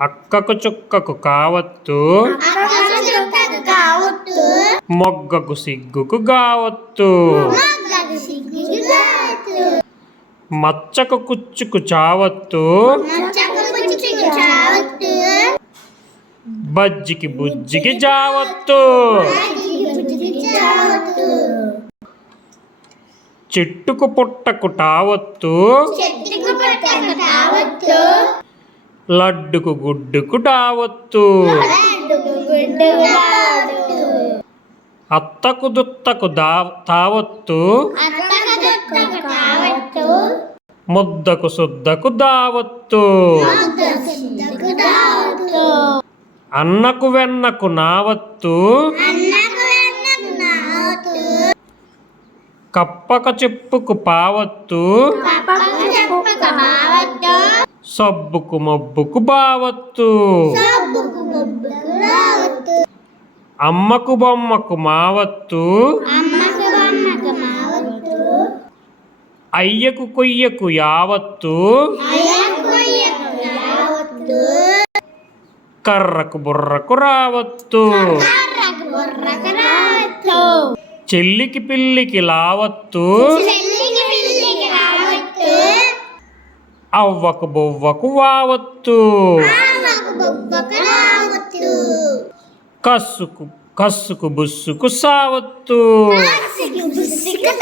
అక్కకు చుక్కకు కావత్తు. మొగ్గకు సిగ్గుకు కావత్తు మచ్చకు కుచ్చుకు చావత్తు. బజ్జికి బుజ్జికి జావత్తు చావత్తు. చెట్టుకు పుట్టకు టావత్తు. చెట్టుకు లడ్డుకు గుడ్డుకు టావత్తు అత్తకు దుత్తకు దా తావత్తు. ముద్దకు సుద్దకు దావత్తు. అన్నకు వెన్నకు నావత్తు. కప్పక చెప్పుకు పావత్తు. సబ్బుకు మబ్బుకు బావత్తు. అమ్మకు బొమ్మకు మావత్తు. అయ్యకు కొయ్యకు యావత్తు. కర్రకు బుర్రకు రావత్తు. చెల్లికి పిల్లికి లావత్తు. అవ్వకు బొవ్వకు వావత్తు అమ్మకు బొబ్బకు రావత్తు కస్సుకు కస్సుకు బుస్సుకు సావత్తు కసికి బుసికి